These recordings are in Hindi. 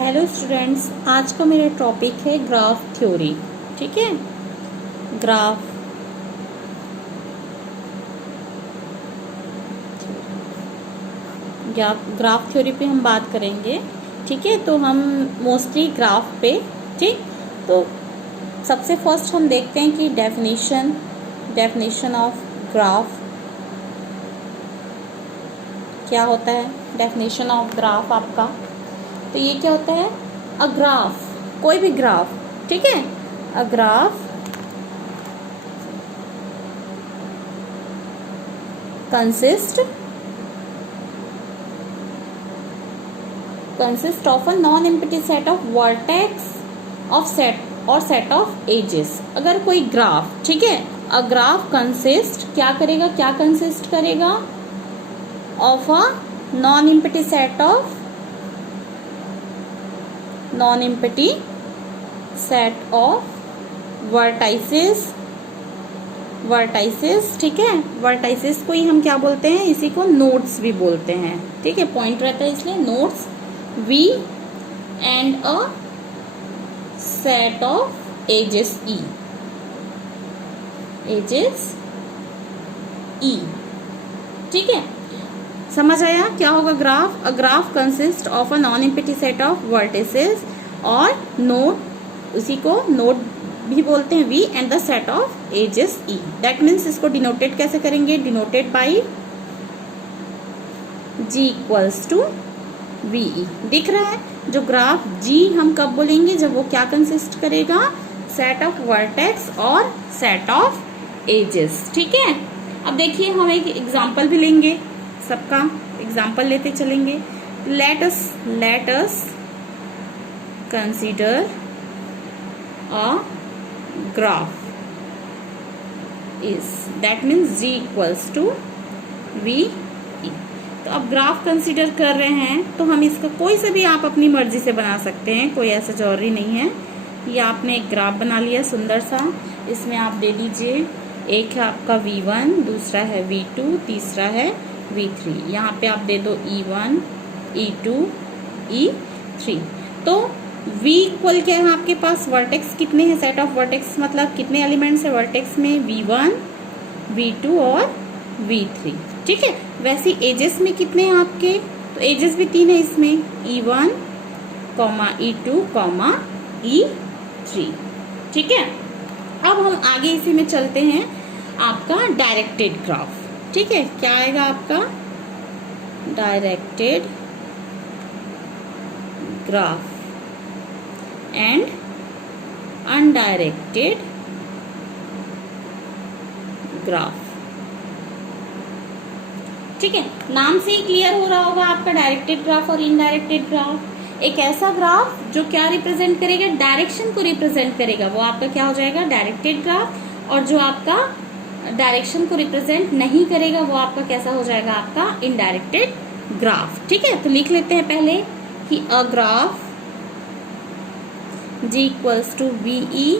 हेलो स्टूडेंट्स, आज का मेरा टॉपिक है ग्राफ थ्योरी। ठीक है, ग्राफ ग्राफ थ्योरी पे हम बात करेंगे। ठीक है, तो हम मोस्टली ग्राफ पे। ठीक, तो सबसे फर्स्ट हम देखते हैं कि डेफिनेशन ऑफ ग्राफ क्या होता है। डेफिनेशन ऑफ ग्राफ आपका, तो ये क्या होता है? अ ग्राफ, कोई भी ग्राफ। ठीक है, a graph consist of a non empty set of vertex of set और सेट ऑफ एजेस। अगर कोई ग्राफ, ठीक है, अ ग्राफ कंसिस्ट क्या करेगा, क्या कंसिस्ट करेगा? Of a non empty set of vertices. ठीक है, वर्टाइसेस को ही हम क्या बोलते हैं? इसी को नोड्स भी बोलते हैं। ठीक है, पॉइंट रहता है इसलिए nodes. V and a set of edges E. ठीक है, समझ आया क्या होगा graph? A graph consist of a non empty set of vertices और नोड, उसी को नोड भी बोलते हैं, V and the set of edges E. That means इसको डिनोटेड कैसे करेंगे? Denoted by G equals to V E. दिख रहा है? जो ग्राफ जी हम कब बोलेंगे? जब वो क्या कंसिस्ट करेगा? सेट ऑफ वर्टेक्स और सेट ऑफ एजेस। ठीक है, अब देखिए हम एक एग्जाम्पल भी लेंगे, सबका एग्जाम्पल लेते चलेंगे। Let us consider a graph is, that means G equals to V E. तो अब ग्राफ कंसीडर कर रहे हैं तो हम इसका कोई से भी आप अपनी मर्जी से बना सकते हैं, कोई ऐसा जरूरी नहीं है। ये आपने एक ग्राफ बना लिया सुंदर सा, इसमें आप दे दीजिए, एक है आपका V1, दूसरा है V2, तीसरा है V3। यहाँ पे आप दे दो E1, E2, E3। तो V इक्वल क्या है आपके पास? वर्टेक्स कितने हैं? सेट ऑफ वर्टेक्स मतलब कितने एलिमेंट्स है वर्टेक्स में? V1, V2 और V3। ठीक है, वैसे एजेस में कितने हैं आपके? तो एजेस भी 3 है इसमें, E1, E2, E3। ठीक है, अब हम आगे इसी में चलते हैं। आपका डायरेक्टेड ग्राफ। ठीक है, क्या आएगा आपका? Directed graph and undirected graph. ठीक है, नाम से ही क्लियर हो रहा होगा आपका डायरेक्टेड ग्राफ और इनडायरेक्टेड ग्राफ। एक ऐसा ग्राफ जो क्या रिप्रेजेंट करेगा? डायरेक्शन को रिप्रेजेंट करेगा, वो आपका क्या हो जाएगा? Directed graph. और जो आपका डायरेक्शन को रिप्रेजेंट नहीं करेगा वो आपका कैसा हो जाएगा? आपका इनडायरेक्टेड ग्राफ। ठीक है, तो लिख लेते हैं पहले कि a graph G equals to VE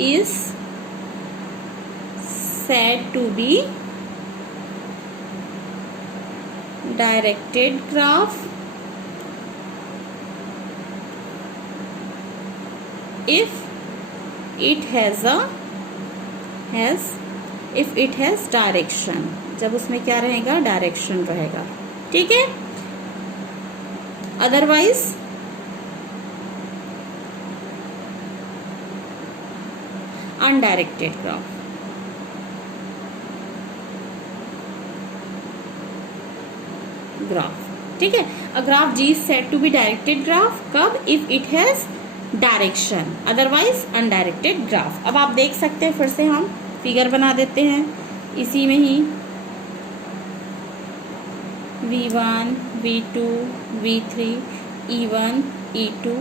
is said to be directed graph if it has direction, जब उसमें क्या रहेगा? डायरेक्शन रहेगा। ठीक है, अदरवाइज अनडायरेक्टेड ग्राफ। ठीक है, a graph G is said to be directed graph कब? If it has direction, otherwise undirected graph. अब आप देख सकते हैं, फिर से हम फिगर बना देते हैं इसी में ही। V1, V2, V3, E1, E2,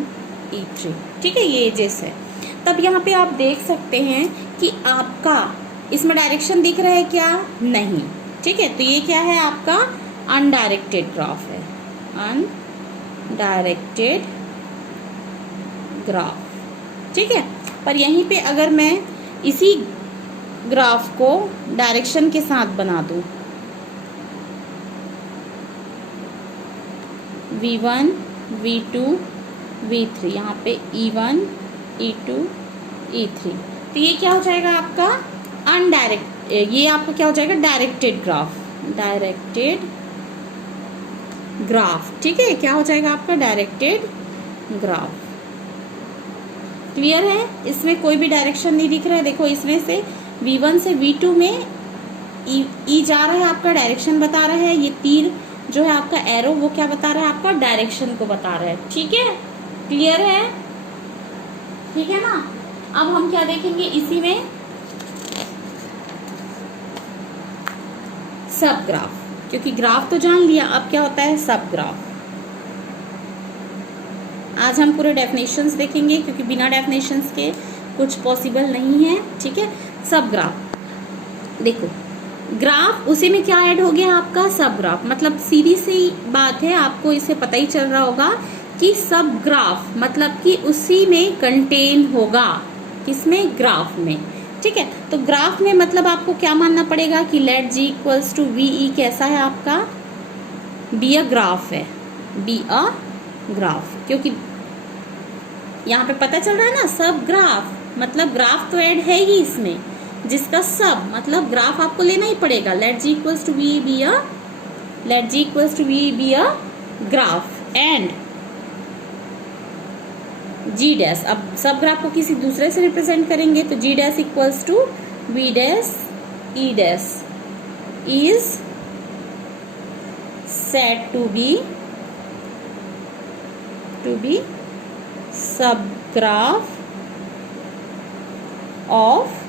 E3। ठीक है, ये एजेस है। तब यहाँ पे आप देख सकते हैं कि आपका इसमें डायरेक्शन दिख रहा है क्या? नहीं। ठीक है, तो ये क्या है? आपका अनडायरेक्टेड ग्राफ है, अनडायरेक्टेड ग्राफ। ठीक है, पर यहीं पे अगर मैं इसी ग्राफ को डायरेक्शन के साथ बना दूं, V1, V2 V3, यहाँ पे E1 E2 E3। तो ये क्या हो जाएगा आपका अनडायरेक्ट, ये आपका क्या हो जाएगा डायरेक्टेड ग्राफ, डायरेक्टेड ग्राफ। ठीक है, क्या हो जाएगा आपका डायरेक्टेड ग्राफ। क्लियर है, इसमें कोई भी डायरेक्शन नहीं दिख रहा है। देखो इसमें से V1 से V2 में ई जा रहा है, आपका डायरेक्शन बता रहा है। ये तीर जो है आपका एरो, वो क्या बता रहा है आपका डायरेक्शन को बता रहा है। ठीक है, क्लियर है, ठीक है ना। अब हम क्या देखेंगे इसी में सब ग्राफ, क्योंकि ग्राफ तो जान लिया, अब क्या होता है सब ग्राफ। आज हम पूरे डेफिनेशंस देखेंगे, क्योंकि बिना डेफिनेशंस के कुछ पॉसिबल नहीं है। ठीक है, सब ग्राफ देखो, ग्राफ उसी में क्या ऐड हो गया आपका सब ग्राफ, मतलब सीधी सी बात है, आपको इससे पता ही चल रहा होगा कि सब ग्राफ मतलब कि उसी में कंटेन होगा, किसमें ग्राफ में। ठीक है, तो ग्राफ में मतलब आपको क्या मानना पड़ेगा कि let G equals to VE कैसा है आपका, बी अ ग्राफ है, बी अ ग्राफ, क्योंकि यहाँ पे पता चल रहा है ना सब ग्राफ, मतलब ग्राफ तो ऐड है ही इसमें, जिसका सब मतलब ग्राफ आपको लेना ही पड़ेगा। Let G equals to VE be a, let G equals to VE be a graph and G dash. अब सब ग्राफ को किसी दूसरे से रिप्रेजेंट करेंगे तो G dash equals to V dash E dash is said to be subgraph of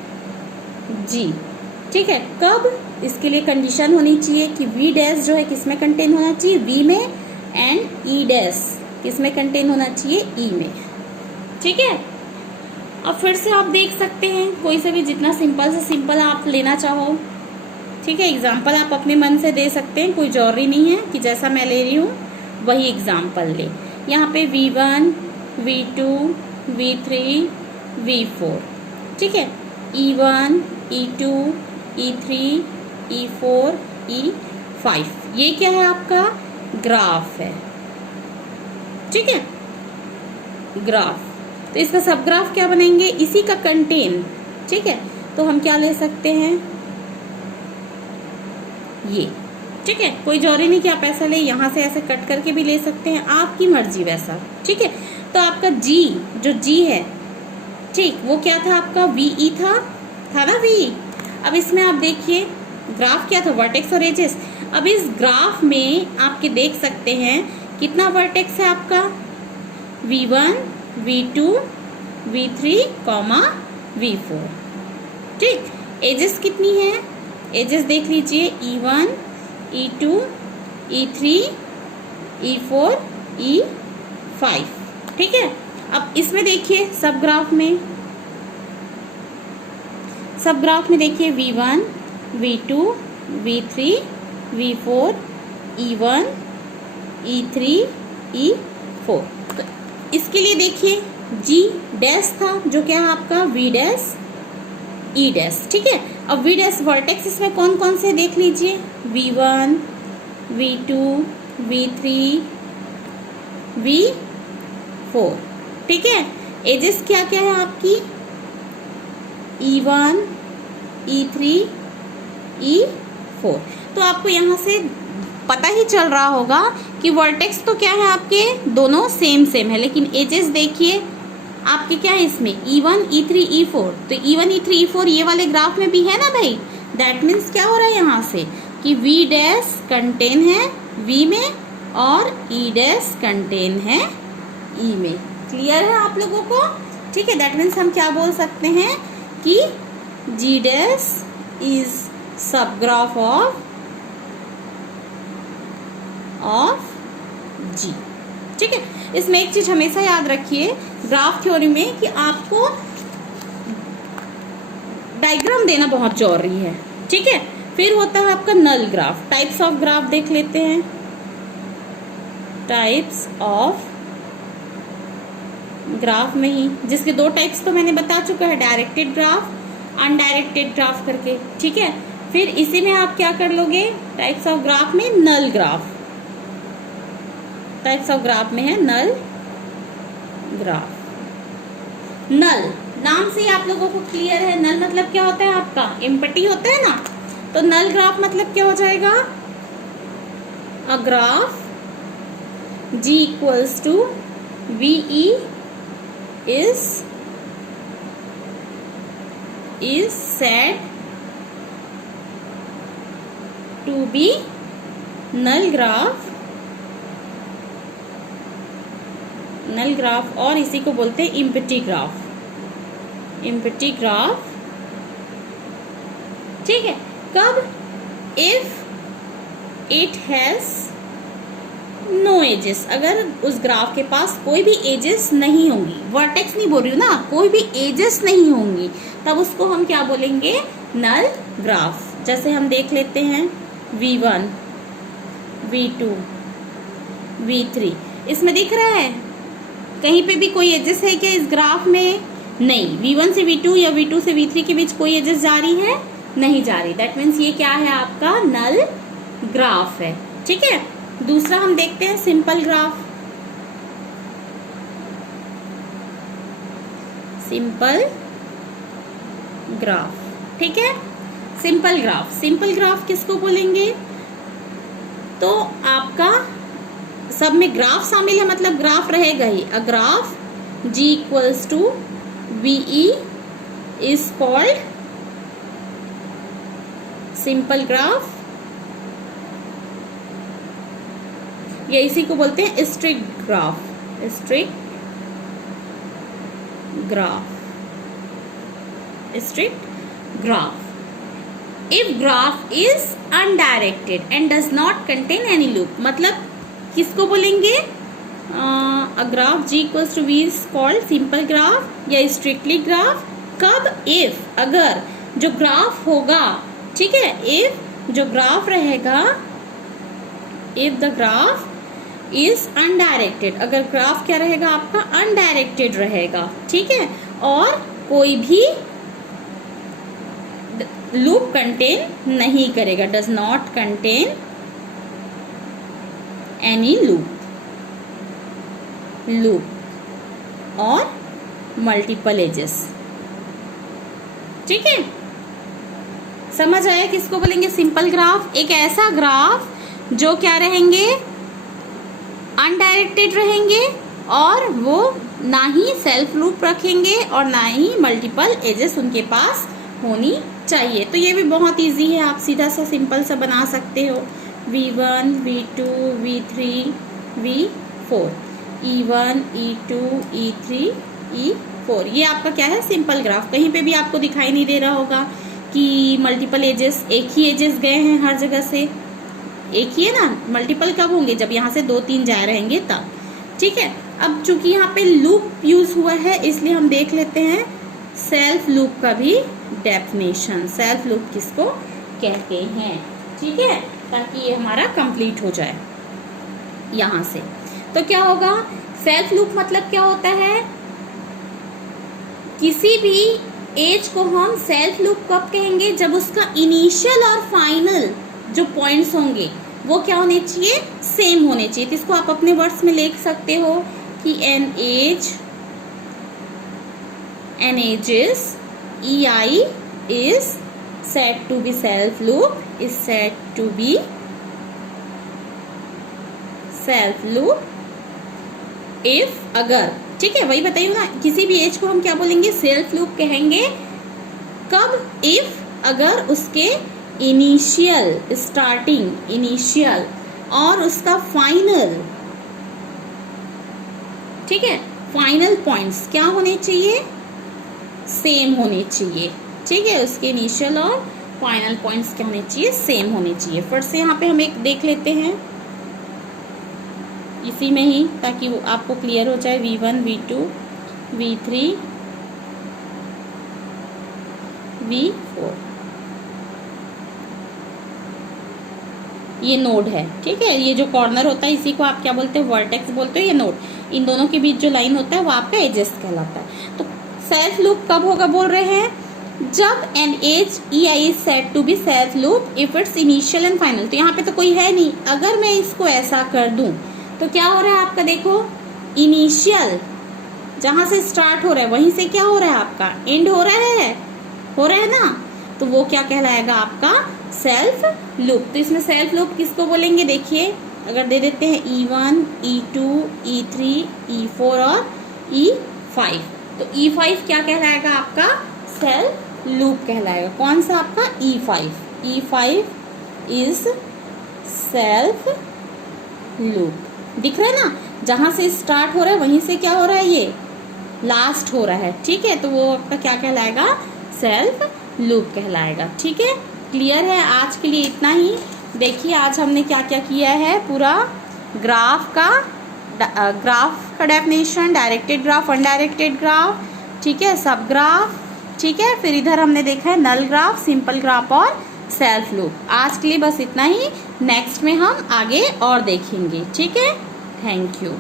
G। ठीक है, कब, इसके लिए कंडीशन होनी चाहिए कि V डैश जो है किसमें कंटेन होना चाहिए, V में, एंड E डैश किसमें कंटेन होना चाहिए, E में। ठीक है, अब फिर से आप देख सकते हैं कोई से भी जितना सिंपल से सिंपल आप लेना चाहो। ठीक है, एग्जाम्पल आप अपने मन से दे सकते हैं, कोई जरूरी नहीं है कि जैसा मैं ले रही हूँ वही एग्जाम्पल ले। यहाँ पे V1 V2 V3 V4, ठीक है, E1 E2 E3 E4 E5, ये क्या है आपका ग्राफ है। ठीक है, ग्राफ, तो इसका सब ग्राफ क्या बनेंगे, इसी का कंटेन। ठीक है, तो हम क्या ले सकते हैं ये। ठीक है, कोई जरूरी नहीं कि आप ऐसा ले, यहाँ से ऐसे कट करके भी ले सकते हैं, आपकी मर्जी वैसा। ठीक है, तो आपका G जो G है, ठीक, वो क्या था आपका VE था ना VE। अब इसमें आप देखिए ग्राफ क्या था, वर्टेक्स और एजेस। अब इस ग्राफ में आपके देख सकते हैं कितना वर्टेक्स है आपका, V1 V2 V3 V4। ठीक, एजेस कितनी है, एजेस देख लीजिए E1 E2 E3 E4 E5। ठीक है, अब इसमें देखिए सब ग्राफ में देखिए V1 V2 V3 V4 E1 E3 E4। तो इसके लिए देखिए G डैश था जो क्या है आपका V डैश E डैश। ठीक है, अब V डैश वर्टेक्स इसमें कौन कौन से देख लीजिए, V1 V2 V3 V4। ठीक है, एजेस क्या क्या है आपकी, E1 E3 E4। तो आपको यहाँ से पता ही चल रहा होगा कि वर्टेक्स तो क्या है आपके दोनों सेम है, लेकिन एजेस देखिए आपके क्या है इसमें E1 E3 E4। तो E1 E3 E4 ये वाले ग्राफ में भी है ना भाई, दैट मीन्स क्या हो रहा है यहाँ से कि V डैश कंटेन है V में और E डैश कंटेन है E में। क्लियर है आप लोगों को। ठीक है, दैट मीन्स हम क्या बोल सकते हैं कि G डैश इज सब ग्राफ ऑफ G। ठीक है, इसमें एक चीज हमेशा याद रखिए ग्राफ थ्योरी में कि आपको डायग्राम देना बहुत जरूरी है। ठीक है, फिर होता है आपका नल ग्राफ। टाइप्स ऑफ ग्राफ देख लेते हैं, टाइप्स ऑफ ग्राफ में ही, जिसके दो टाइप्स तो मैंने बता चुका है, डायरेक्टेड ग्राफ, अनडायरेक्टेड ग्राफ करके। ठीक है, फिर इसी में आप क्या कर लोगे, टाइप्स ऑफ ग्राफ में नल ग्राफ। टाइप्स ऑफ ग्राफ में है नल ग्राफ। नल नाम से ही आप लोगों को क्लियर है, नल मतलब क्या होता है आपका एम्प्टी होता है ना, तो नल ग्राफ मतलब क्या हो जाएगा, अ graph G equals to VE is said to be null graph। Null graph और इसी को बोलते हैं एम्प्टी ग्राफ। एम्प्टी ग्राफ ठीक है। कब, if it has no edges, अगर उस ग्राफ के पास कोई भी एजेस नहीं होंगी, वर्टेक्स नहीं बोल रही हूँ ना, कोई भी एजेस नहीं होंगी, तब उसको हम क्या बोलेंगे, नल ग्राफ। जैसे हम देख लेते हैं V1, V2, V3, इसमें दिख रहा है कहीं पे भी कोई एजेस है क्या इस ग्राफ में? नहीं। V1 से V2 या V2 से V3 के बीच कोई एजेस जा रही है? नहीं जा रही। दैट मीन्स ये क्या है आपका नल ग्राफ है। ठीक है। दूसरा हम देखते हैं सिंपल ग्राफ। सिंपल ग्राफ ठीक है। सिंपल ग्राफ, सिंपल ग्राफ किसको बोलेंगे? तो आपका सब में ग्राफ शामिल है, मतलब ग्राफ रहेगा ही। A graph G equals to VE is called simple graph, या इसी को बोलते हैं strict graph. Strict graph, strict graph. If graph is undirected and does not contain any loop, मतलब किसको बोलेंगे? A graph G equals to V is called simple graph या स्ट्रिक्टली ग्राफ। कब? इफ, अगर जो ग्राफ होगा, ठीक है, इफ जो ग्राफ रहेगा, if the graph is undirected, अगर ग्राफ क्या रहेगा आपका अनडायरेक्टेड रहेगा, ठीक है, और कोई भी लूप कंटेन नहीं करेगा, does not contain any loop और मल्टीपल एजेस। ठीक है, समझ आया किसको बोलेंगे सिंपल ग्राफ? एक ऐसा ग्राफ जो क्या रहेंगे, अनडायरेक्टेड रहेंगे और वो ना ही सेल्फ लूप रखेंगे और ना ही मल्टीपल एजेस उनके पास होनी चाहिए। तो ये भी बहुत इजी है, आप सीधा सा सिंपल सा बना सकते हो। V1, V2, V3, V4, E1, E2, E3, E4, ये आपका क्या है सिंपल ग्राफ। कहीं पे भी आपको दिखाई नहीं दे रहा होगा कि मल्टीपल एजेस, एक ही एजेस गए हैं हर जगह से, एक ही है ना। मल्टीपल कब होंगे? जब यहाँ से 2-3 जा रहेंगे तब। ठीक है। अब चूंकि यहाँ पे लूप यूज हुआ है इसलिए हम देख लेते हैं सेल्फ लूप का भी डेफिनेशन। सेल्फ लूप किसको कहते हैं? ठीक है, ताकि ये हमारा कंप्लीट हो जाए यहाँ से। तो क्या होगा, सेल्फ लूप मतलब क्या होता है, किसी भी एज को हम सेल्फ लूप कब कहेंगे? जब उसका इनिशियल और फाइनल जो पॉइंट्स होंगे वो क्या होने चाहिए, सेम होने चाहिए। तो इसको आप अपने वर्ड्स में लिख सकते हो कि an edges EI is said to be self loop, is said to be self loop if, अगर, ठीक है, वही बताइए ना, किसी भी एज को हम क्या बोलेंगे, सेल्फ लूप कहेंगे। कब? इफ, अगर उसके इनिशियल, स्टार्टिंग इनिशियल और उसका फाइनल, ठीक है, फाइनल पॉइंट्स क्या होने चाहिए, सेम होने चाहिए। ठीक है, उसके इनिशियल और फाइनल पॉइंट्स क्या होने चाहिए, सेम होने चाहिए। फिर से यहाँ पे हम एक देख लेते हैं इसी में ही, ताकि वो आपको क्लियर हो जाए। V1, V2, V3, V4, ये नोड है। ठीक है, ये जो कॉर्नर होता है इसी को आप क्या बोलते हैं, वर्टेक्स बोलते हो। ये नोड, इन दोनों के बीच जो लाइन होता है वो आपका एजेस कहलाता है। तो सेल्फ लूप कब होगा बोल रहे हैं, जब an edge EI is said to be self loop if its initial and final. तो यहाँ पे तो कोई है नहीं, अगर मैं इसको ऐसा कर दूं तो क्या हो रहा है आपका, देखो इनिशियल जहां से स्टार्ट हो रहा है वहीं से क्या हो रहा है आपका एंड हो रहा है ना, तो वो क्या कहलाएगा आपका सेल्फ लूप। तो इसमें सेल्फ लूप किसको बोलेंगे, देखिए अगर दे देते हैं E1, E2, E3, E4 और E5, तो E5 क्या कहलाएगा आपका सेल्फ लूप कहलाएगा। कौन सा आपका E5 इज सेल्फ लूप। दिख रहा है ना, जहां से स्टार्ट हो रहा है वहीं से क्या हो रहा है, ये लास्ट हो रहा है, ठीक है, तो वो आपका क्या कहलाएगा सेल्फ लूप कहलाएगा। ठीक है, क्लियर है। आज के लिए इतना ही। देखिए आज हमने क्या क्या किया है, पूरा ग्राफ का definition, directed graph, undirected graph, ठीक है, सब ग्राफ, ठीक है, फिर इधर हमने देखा है नल ग्राफ, सिंपल ग्राफ और सेल्फ लूप। आज के लिए बस इतना ही, नेक्स्ट में हम आगे और देखेंगे। ठीक है, थैंक यू।